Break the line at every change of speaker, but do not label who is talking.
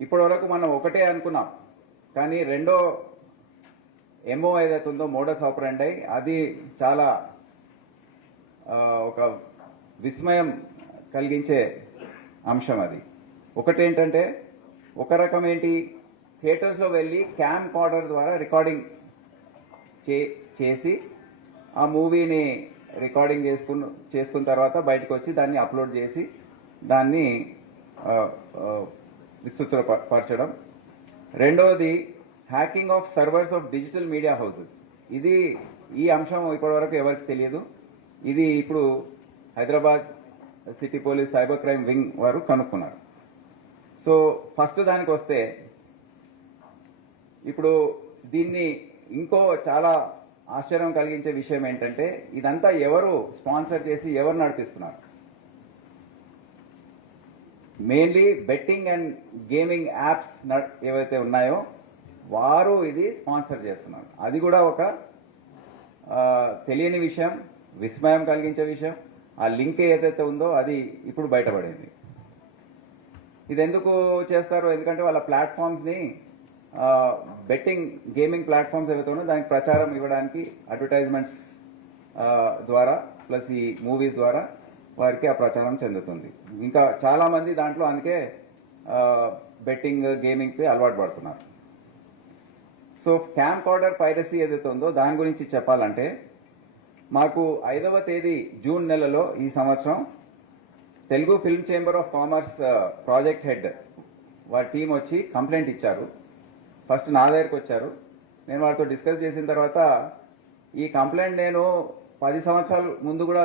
ఇప్పటి వరకు మనం ఒకటే అనుకున్నాం. కానీ రెండో ఎంఓ ఏదైతే ఉందో మోడస్ ఆపరండై అది చాలా ఒక విస్మయం కలిగించే అంశం అది. ఒకటేంటంటే ఒక రకం ఏంటి థియేటర్స్లో వెళ్ళి క్యామ్ కార్డర్ ద్వారా రికార్డింగ్ చే చేసి ఆ మూవీని రికార్డింగ్ చేసుకున్న చేసుకున్న తర్వాత బయటకు వచ్చి దాన్ని అప్లోడ్ చేసి దాన్ని విస్తృతపరచడం రెండవది hacking of servers of digital media houses ఇది ఈ అంశం ఇప్పటివరకు ఎవరికి తెలియదు. ఇది ఇప్పుడు Hyderabad city police cyber crime wing వారు కనుక్కున్నారు. సో ఫస్ట్ దానికి వస్తే ఇప్పుడు దీన్ని ఇంకో చాలా ఆశ్చర్యం కలిగించే విషయం ఏంటంటే ఇదంతా ఎవరు స్పాన్సర్ చేసి ఎవరు నడిపిస్తున్నారు? Mainly betting and gaming apps ఏవైతే ఉన్నాయో వారు ఇది స్పాన్సర్ చేస్తున్నారు. అది కూడా ఒక తెలియని విషయం విస్మయం కలిగించే విషయం. ఆ లింక్ ఏదైతే ఉందో అది ఇప్పుడు బయటపడింది. ఇది ఎందుకు చేస్తారు? ఎందుకంటే వాళ్ళ ప్లాట్ఫామ్స్ని బెట్టింగ్ గేమింగ్ ప్లాట్ఫామ్స్ ఏవైతే ఉన్నాయో దానికి ప్రచారం ఇవ్వడానికి అడ్వర్టైజ్మెంట్స్ ద్వారా ప్లస్ ఈ మూవీస్ ద్వారా వారికి ఆ ప్రచారం చెందుతుంది. ఇంకా చాలామంది దాంట్లో అందుకే బెట్టింగ్ గేమింగ్కి అలవాటు పడుతున్నారు. సో క్యాంప్ ఆర్డర్ పైరసీ ఏదైతే ఉందో దాని గురించి చెప్పాలంటే మాకు ఐదవ తేదీ జూన్ నెలలో ఈ సంవత్సరం Telugu film chamber of commerce project head వారి టీం వచ్చి కంప్లైంట్ ఇచ్చారు. ఫస్ట్ నా దగ్గరికి వచ్చారు. నేను వారితో డిస్కస్ చేసిన తర్వాత ఈ కంప్లైంట్ నేను పది సంవత్సరాల ముందు కూడా